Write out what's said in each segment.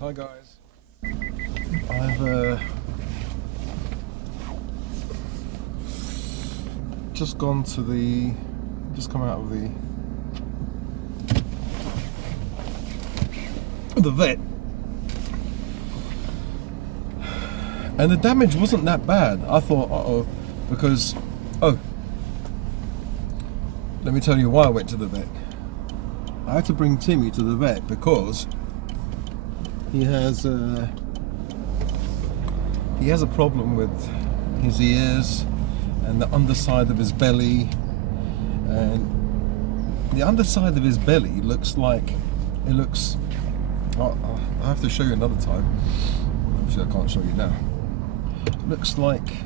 Hi guys. I've just come out of the vet, and the damage wasn't that bad. I thought, because let me tell you why I went to the vet. I had to bring Timmy to the vet because he has a problem with his ears and the underside of his belly, and the underside of his belly I have to show you another time. Obviously I can't show you now. It looks like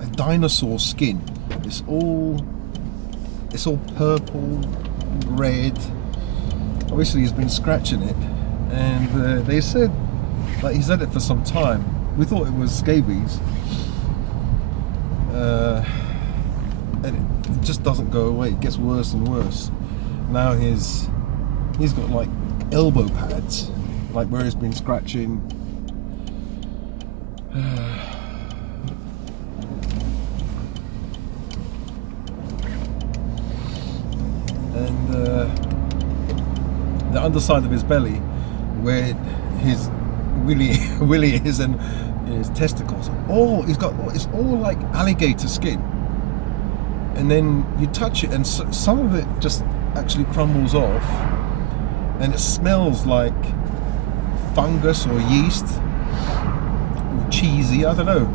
a dinosaur skin. It's all purple, red. Obviously he's been scratching it, and they said that he's had it for some time. We thought it was scabies, and it just doesn't go away. It gets worse and worse. Now he's got like elbow pads, like where he's been scratching. And the underside of his belly, where his willy is, and his testicles. It's all like alligator skin. And then you touch it, and some of it just actually crumbles off, and it smells like fungus or yeast or cheesy. I don't know.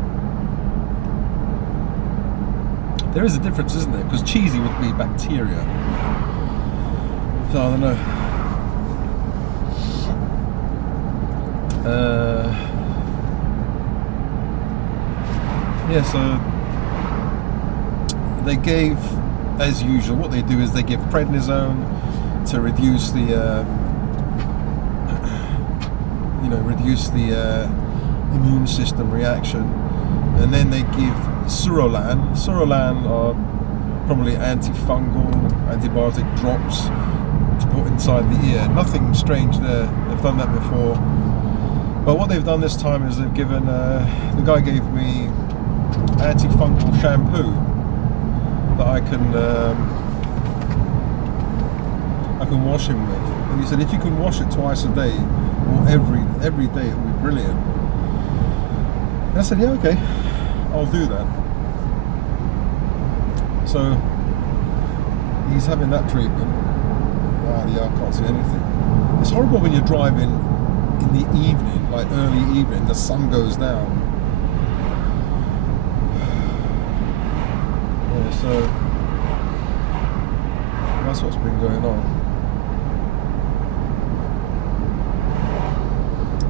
There is a difference, isn't there? Because cheesy would be bacteria. So I don't know. Yeah, so they gave, as usual, what they do is they give prednisone to reduce the immune system reaction, and then they give Surolan. Surolan are probably antifungal antibiotic drops to put inside the ear. Nothing strange there. They've done that before. But what they've done this time is they've given, the guy gave me antifungal shampoo that I can wash him with. And he said if you can wash it twice a day or every day, it will be brilliant. And I said, yeah, okay, I'll do that. So he's having that treatment. Yeah, I can't see anything. It's horrible when you're driving in the evening, like early evening, the sun goes down. Yeah, so that's what's been going on.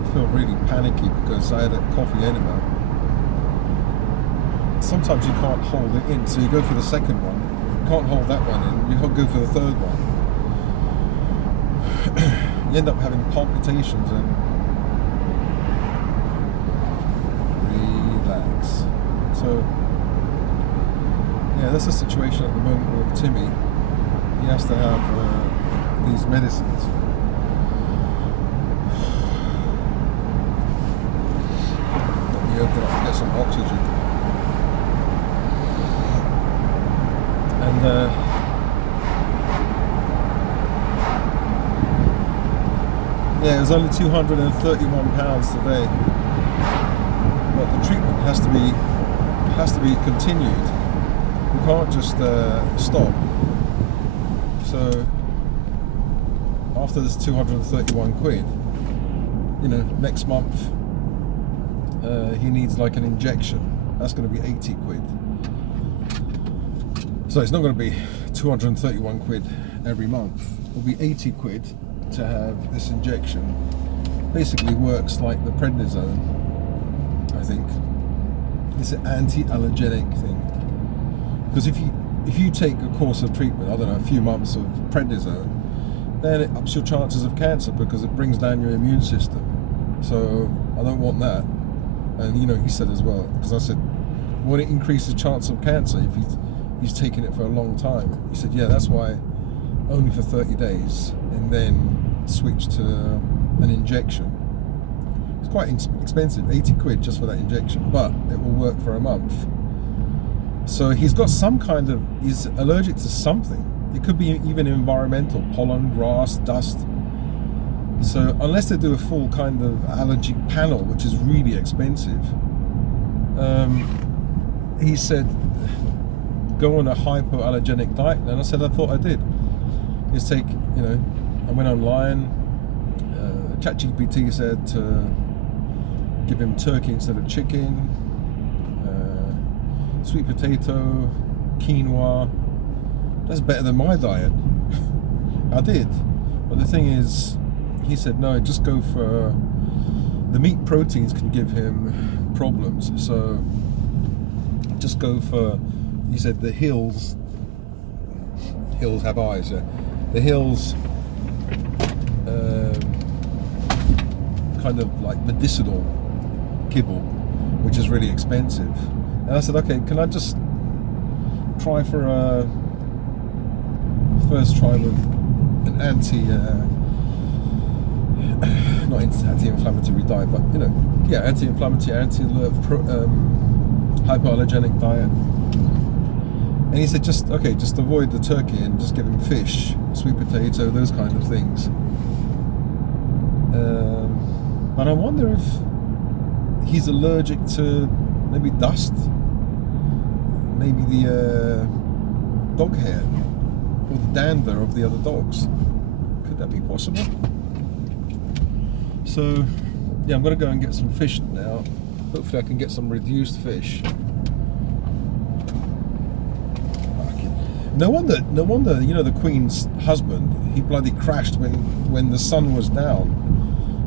I feel really panicky because I had a coffee enema. Sometimes you can't hold it in, so you go for the second one. You can't hold that one in, you go for the third one. You end up having palpitations and relax. So yeah, that's the situation at the moment with Timmy. He has to have these medicines. Let me open up and get some oxygen. And yeah, it was only £231 today. But the treatment has to be continued. You can't just stop. So after this 231 quid, next month he needs like an injection. That's going to be 80 quid. So it's not going to be 231 quid every month. It'll be 80 quid to have this injection. Basically works like the prednisone, I think. It's an anti-allergenic thing. Because if you take a course of treatment, I don't know, a few months of prednisone, then it ups your chances of cancer because it brings down your immune system. So I don't want that. And he said as well, because I said, will it increase his chance of cancer if he's taken it for a long time? He said, yeah, that's why only for 30 days and then switch to an injection. quite expensive, 80 quid just for that injection, but it will work for a month. So he's got some kind of, he's allergic to something. It could be even environmental, pollen, grass, dust. So unless they do a full kind of allergy panel, which is really expensive, he said, go on a hypoallergenic diet. And I said, I thought I did. Just take, you know, I went online, ChatGPT said to give him turkey instead of chicken, sweet potato, quinoa. That's better than my diet. I did. But the thing is, he said, no, just go for, the meat proteins can give him problems. So just go for, he said, the hills have eyes, yeah. The hills, kind of like medicinal kibble, which is really expensive. And I said, okay, can I just try for a first try with an not anti-inflammatory diet, but you know, yeah, anti-inflammatory, hypoallergenic diet. And he said, just avoid the turkey and just give him fish, sweet potato, those kind of things. But I wonder if he's allergic to maybe dust, maybe the dog hair or the dander of the other dogs. Could that be possible? So yeah, I'm going to go and get some fish now. Hopefully I can get some reduced fish. No wonder, you know, the Queen's husband, he bloody crashed when the sun was down.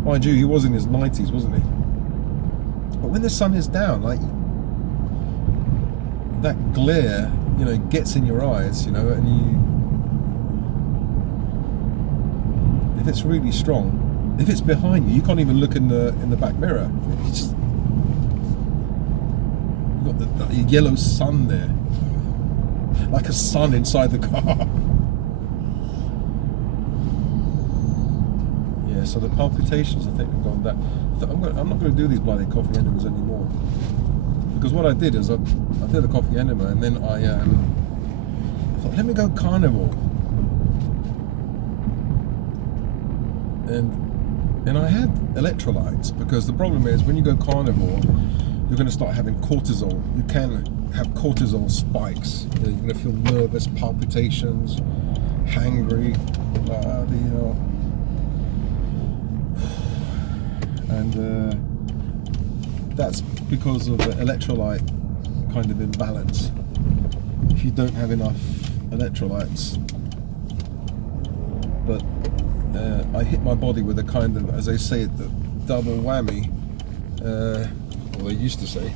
Mind you, he was in his 90s, wasn't he? But when the sun is down, like, that glare, you know, gets in your eyes, you know, and if it's really strong, if it's behind you, you can't even look in the back mirror. It's just, you've got the yellow sun there. Like a sun inside the car. Yeah, so the palpitations, I think, have gone down. I'm not going to do these bloody coffee enemas anymore. Because what I did is I did a coffee enema, and then I thought, let me go carnivore. And I had electrolytes, because the problem is when you go carnivore, you're going to start having cortisol. You can have cortisol spikes. You're going to feel nervous, palpitations, hangry, and that's because of the electrolyte kind of imbalance. If you don't have enough electrolytes, but I hit my body with a kind of, as they say, the double whammy, or they used to say,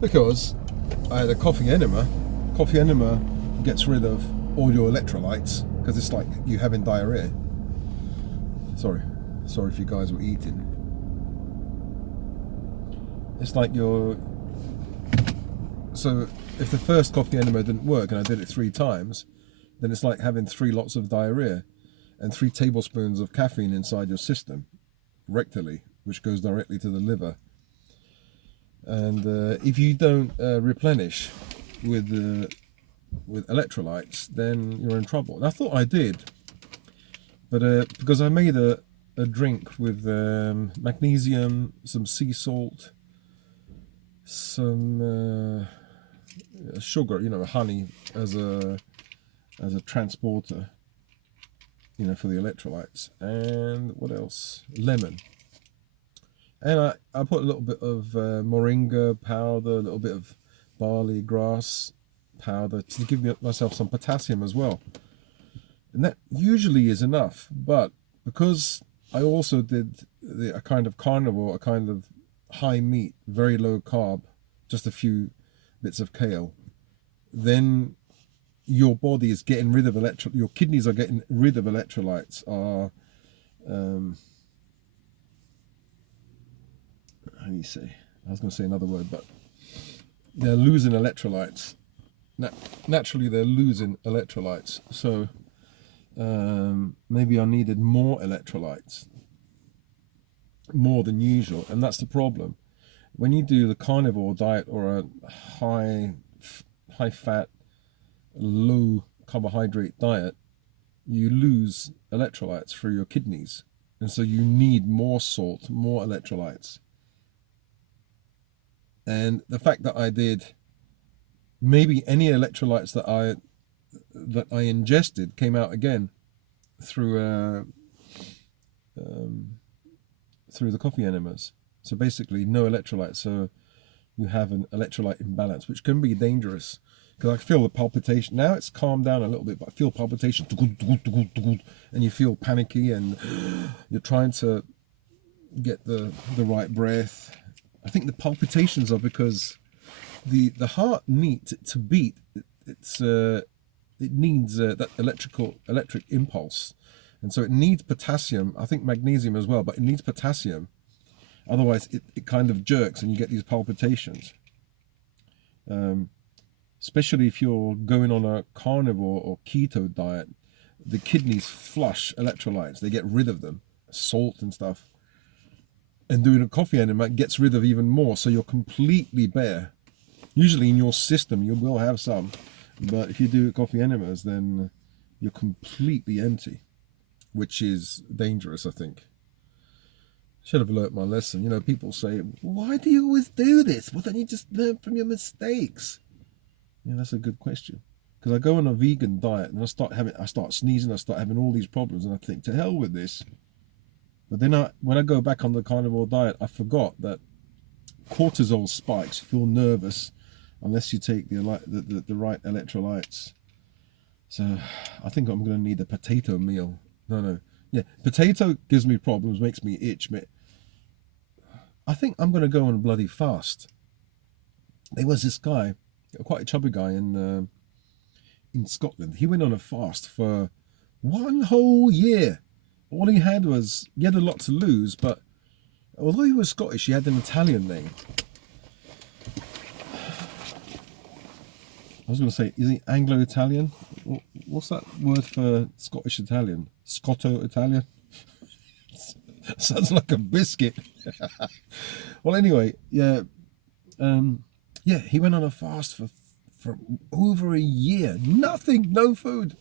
because I had a coffee enema. Coffee enema gets rid of all your electrolytes, because it's like you having diarrhea. Sorry if you guys were eating. It's like so if the first coffee enema didn't work, and I did it 3 times, then it's like having 3 lots of diarrhea and 3 tablespoons of caffeine inside your system, rectally, which goes directly to the liver. And if you don't replenish with electrolytes, then you're in trouble. And I thought I did, but because I made a drink with magnesium, some sea salt, some sugar, you know, honey as a transporter, you know, for the electrolytes, and what else? Lemon. And I put a little bit of moringa powder, a little bit of barley grass powder to give myself some potassium as well. And that usually is enough, but because I also did a kind of carnivore, a kind of high meat, very low carb, just a few bits of kale, then your body is getting rid of your kidneys are getting rid of electrolytes, how do you say? I was going to say another word, but they're losing electrolytes. Naturally, they're losing electrolytes. So maybe I needed more electrolytes. more than usual, and that's the problem. When you do the carnivore diet or a high high fat, low carbohydrate diet, you lose electrolytes through your kidneys, and so you need more salt, more electrolytes. And the fact that I did maybe any electrolytes that I ingested came out again through through the coffee enemas. So basically, no electrolytes. So you have an electrolyte imbalance, which can be dangerous. Because I feel the palpitation. Now it's calmed down a little bit, but I feel palpitation, and you feel panicky, and you're trying to get the right breath. I think the palpitations are because the heart needs to beat. It needs that electric impulse, and so it needs potassium. I think magnesium as well, but it needs potassium. Otherwise, it kind of jerks, and you get these palpitations. Especially if you're going on a carnivore or keto diet, the kidneys flush electrolytes. They get rid of them, salt and stuff. And doing a coffee enema gets rid of even more, so you're completely bare. Usually in your system you will have some, but if you do coffee enemas, then you're completely empty, which is dangerous, I think. Should have learnt my lesson. You know, people say, why do you always do this? Why don't you just learn from your mistakes? Yeah, that's a good question. Because I go on a vegan diet and I start sneezing, I start having all these problems, and I think, to hell with this. But then when I go back on the carnivore diet, I forgot that cortisol spikes. You feel nervous unless you take the right electrolytes. So I think I'm going to need a potato meal. No. Yeah, potato gives me problems, makes me itch. I think I'm going to go on a bloody fast. There was this guy, quite a chubby guy in Scotland. He went on a fast for 1 whole year. All he had a lot to lose, but although he was Scottish, he had an Italian name. I was going to say, is he Anglo-Italian? What's that word for Scottish Italian? Scotto-Italian? Sounds like a biscuit. Well, anyway, yeah. He went on a fast for over a year. Nothing, no food.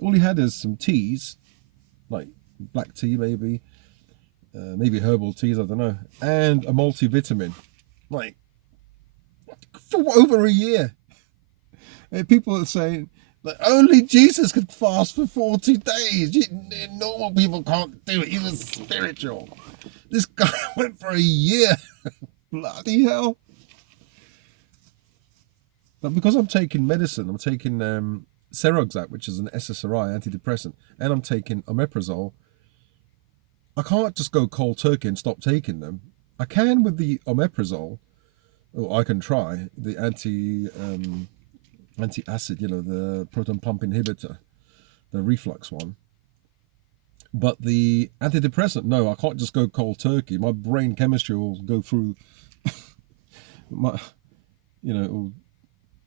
All he had is some teas, like black tea maybe herbal teas, I don't know, and a multivitamin, like, for over a year. And people are saying that only Jesus could fast for 40 days. Normal people can't do it. He was spiritual. This guy went for a year. Bloody hell. But because I'm taking medicine, I'm taking Seroxat, which is an SSRI antidepressant, and I'm taking omeprazole, I can't just go cold turkey and stop taking them. I can with the omeprazole, or I can try the anti-acid, the proton pump inhibitor, the reflux one. But the antidepressant, no, I can't just go cold turkey. My brain chemistry will go through I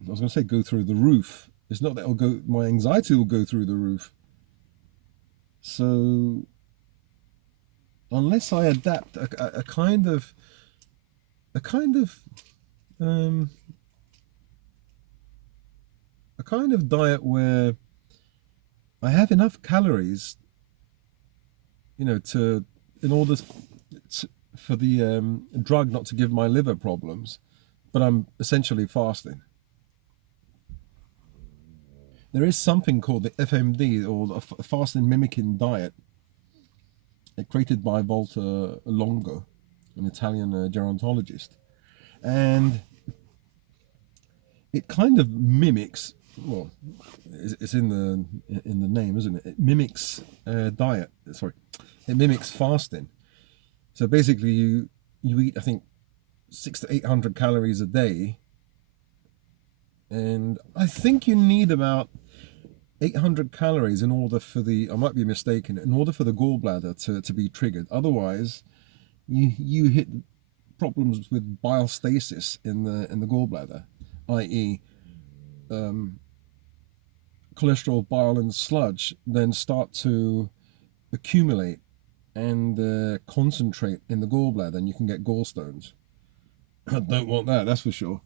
was going to say go through the roof. It's not that my anxiety will go through the roof. So unless I adapt a kind of diet where I have enough calories, in order for the drug not to give my liver problems, but I'm essentially fasting. There is something called the FMD, or the fasting mimicking diet, created by Walter Longo, an Italian gerontologist, and it kind of mimics. Well, it's in the name, isn't it? It mimics diet. Sorry, it mimics fasting. So basically, you eat, I think, 600 to 800 calories a day, and I think you need about 800 calories in order for I might be mistaken, in order for the gallbladder to be triggered. Otherwise, you hit problems with bile stasis in the gallbladder, i.e., cholesterol, bile, and sludge then start to accumulate and concentrate in the gallbladder, and you can get gallstones. I don't want that, that's for sure.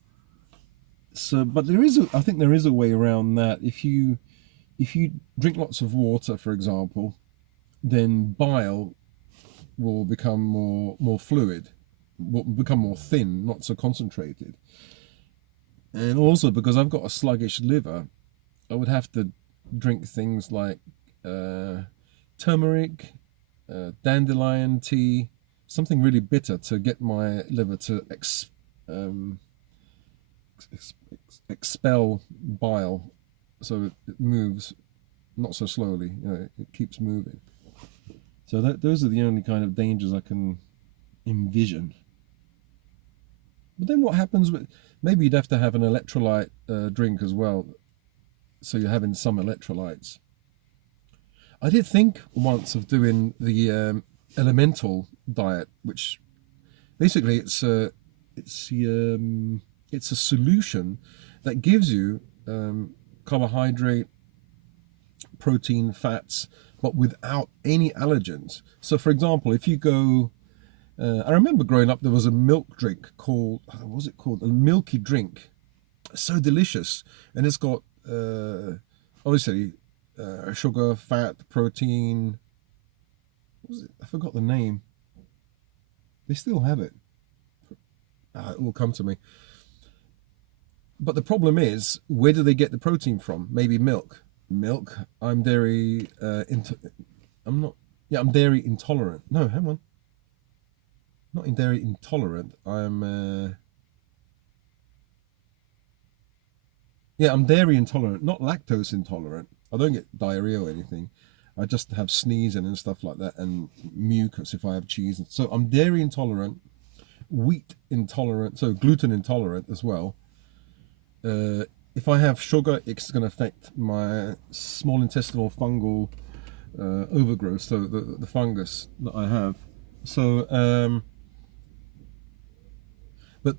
So, but I think there is a way around that. If you drink lots of water, for example, then bile will become more fluid, will become more thin, not so concentrated. And also because I've got a sluggish liver, I would have to drink things like turmeric, dandelion tea, something really bitter to get my liver to um, expel bile, so it moves not so slowly. It keeps moving. So those are the only kind of dangers I can envision. But then what happens with, maybe you'd have to have an electrolyte drink as well, so you're having some electrolytes. I did think once of doing the elemental diet, which basically it's a solution that gives you carbohydrate, protein, fats, but without any allergens. So, for example, if you go, I remember growing up, there was a milk drink called, what was it called? A milky drink. So delicious, and it's got obviously sugar, fat, protein. What was it? I forgot the name. They still have it. It will come to me. But the problem is, where do they get the protein from? Maybe milk. Milk. I'm dairy. I'm not. Yeah, I'm dairy intolerant. No, hang on. Not in dairy intolerant. I'm dairy intolerant, not lactose intolerant. I don't get diarrhea or anything. I just have sneezing and stuff like that, and mucus if I have cheese. So I'm dairy intolerant, wheat intolerant, so gluten intolerant as well. If I have sugar, it's going to affect my small intestinal fungal overgrowth, so the fungus that I have. So, but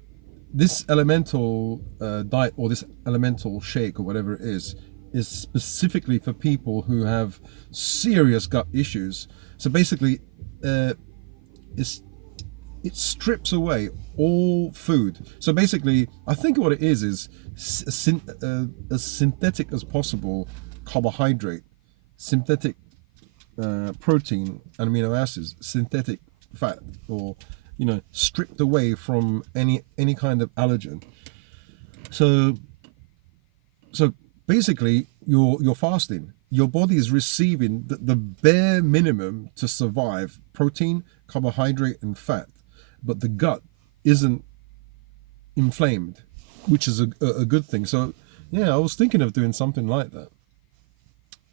this elemental diet, or this elemental shake, or whatever it is specifically for people who have serious gut issues. So basically, it's it strips away all food. So basically, I think what it is as synthetic as possible carbohydrate, synthetic protein and amino acids, synthetic fat, or stripped away from any kind of allergen. So basically, you're fasting. Your body is receiving the bare minimum to survive: protein, carbohydrate, and fat. But the gut isn't inflamed, which is a good thing. So, yeah, I was thinking of doing something like that.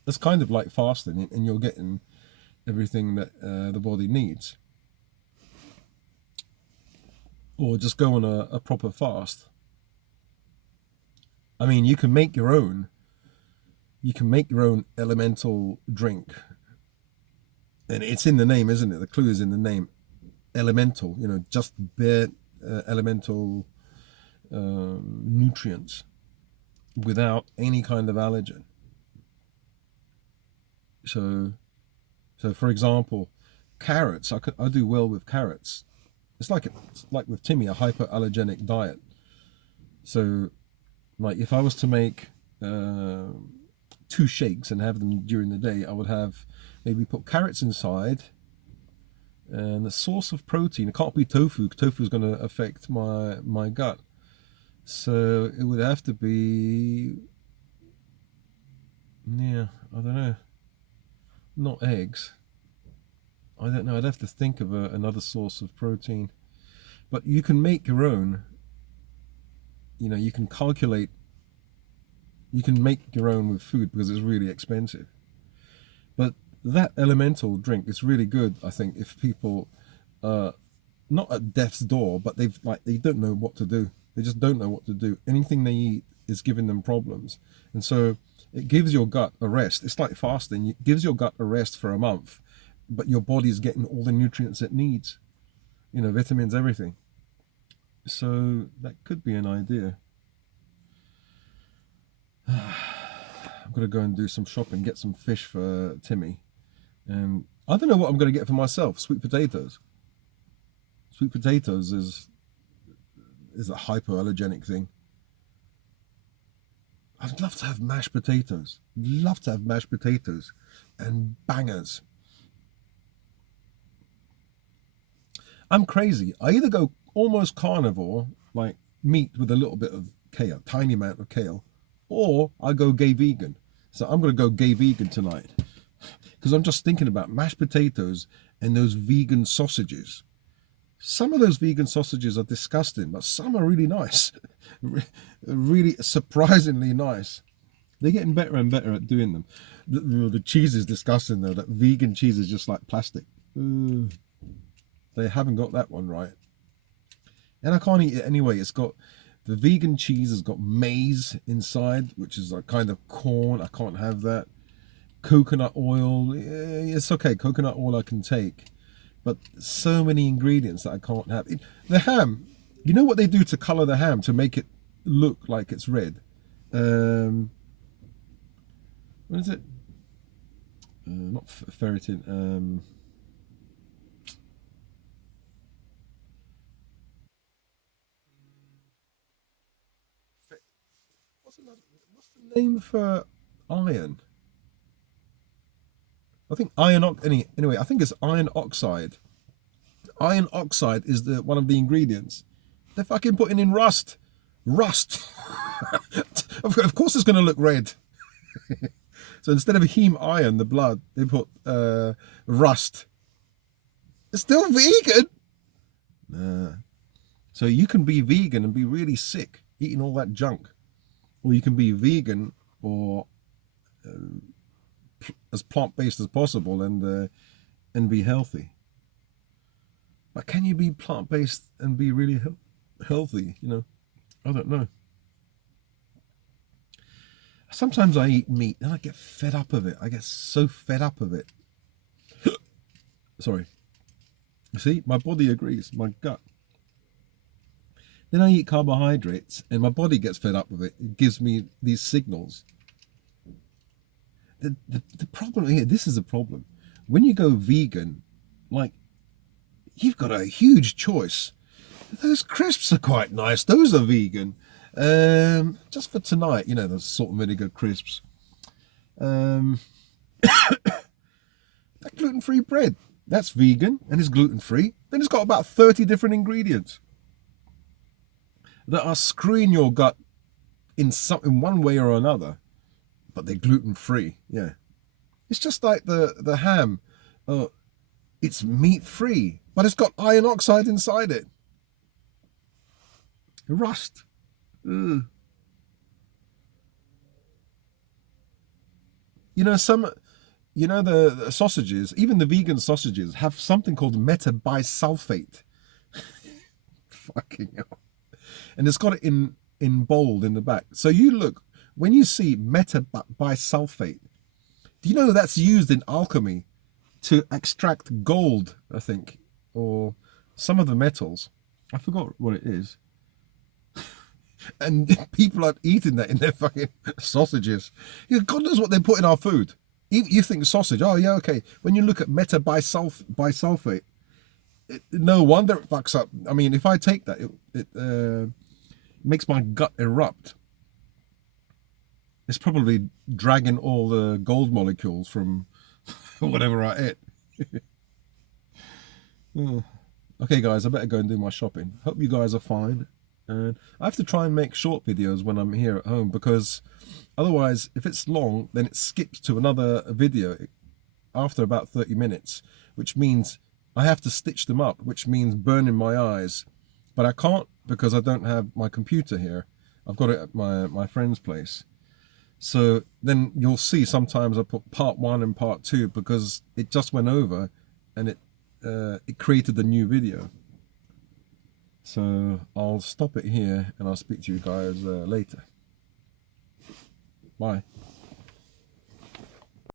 It's kind of like fasting, and you're getting everything that the body needs. Or just go on a proper fast. I mean, you can make your own. You can make your own elemental drink, and it's in the name, isn't it? The clue is in the name. Elemental, just bare elemental nutrients without any kind of allergen. So for example, carrots. I do well with carrots. It's like with Timmy, a hyperallergenic diet. So, like, if I was to make 2 shakes and have them during the day, I would have maybe put carrots inside. And the source of protein, it can't be tofu. Tofu is going to affect my gut. So it would have to be, yeah, I don't know, not eggs. I don't know. I'd have to think of another source of protein. But you can make your own. You can calculate. You can make your own with food because it's really expensive. But that elemental drink is really good, I think, if people not at death's door, but they don't know what to do. They just don't know what to do. Anything they eat is giving them problems. And so it gives your gut a rest. It's like fasting. It gives your gut a rest for a month, but your body is getting all the nutrients it needs, vitamins, everything. So that could be an idea. I'm going to go and do some shopping, get some fish for Timmy, and I don't know what I'm going to get for myself. Sweet potatoes. Sweet potatoes is a hypoallergenic thing. I'd love to have mashed potatoes. Love to have mashed potatoes and bangers. I'm crazy. I either go almost carnivore, like meat with a little bit of kale, tiny amount of kale, or I go gay vegan. So I'm going to go gay vegan tonight because I'm just thinking about mashed potatoes and those vegan sausages. Some of those vegan sausages are disgusting, but some are really nice. Really surprisingly nice. They're getting better and better at doing them. The cheese is disgusting though. That vegan cheese is just like plastic. They haven't got that one right. And I can't eat it anyway. It's got, the vegan cheese has got maize inside, which is a kind of corn. I can't have that. Coconut oil, it's okay. Coconut oil I can take. But so many ingredients that I can't have. The ham, you know what they do to color the ham to make it look like it's red? What is it? Not ferritin. What's the name for iron? I think anyway, I think it's iron oxide. Iron oxide is the one of the ingredients. They're fucking putting in rust. Rust. Of course it's going to look red. So instead of heme iron, the blood, they put rust. It's still vegan. Nah. So you can be vegan and be really sick eating all that junk. Or you can be vegan or as plant-based as possible and be healthy. But can you be plant-based and be really healthy? You know, I don't know. Sometimes I eat meat and I get fed up of it. I get so fed up of it. Sorry. You see, my body agrees, my gut. Then I eat carbohydrates and my body gets fed up with it. It gives me these signals. The problem here, this is a problem. When you go vegan, like, you've got a huge choice. Those crisps are quite nice. Those are vegan. Just for tonight, you know, the salt and vinegar crisps. That gluten-free bread, that's vegan and it's gluten-free. Then it's got about 30 different ingredients that are screwing your gut in one way or another, but they're gluten-free. Yeah, it's just like the ham. It's meat-free, but it's got iron oxide inside it. Rust. Ugh. You know, the sausages, even the vegan sausages, have something called metabisulfate. Fucking hell. And it's got it in bold in the back. So you look, when you see metabisulfate, do you know that's used in alchemy to extract gold, I think, or some of the metals? I forgot what it is. And people are eating that in their fucking sausages. God knows what they put in our food. You think sausage, oh yeah, okay. When you look at metabisulfate, no wonder it fucks up. I mean, if I take that, it makes my gut erupt. It's probably dragging all the gold molecules from whatever I ate. Okay, guys, I better go and do my shopping. Hope you guys are fine. And I have to try and make short videos when I'm here at home, because otherwise, if it's long, then it skips to another video after about 30 minutes, which means I have to stitch them up, which means burning my eyes. But I can't because I don't have my computer here. I've got it at my friend's place. So then you'll see sometimes I put part 1 and part 2 because it just went over and it created the new video. So I'll stop it here and I'll speak to you guys later. Bye.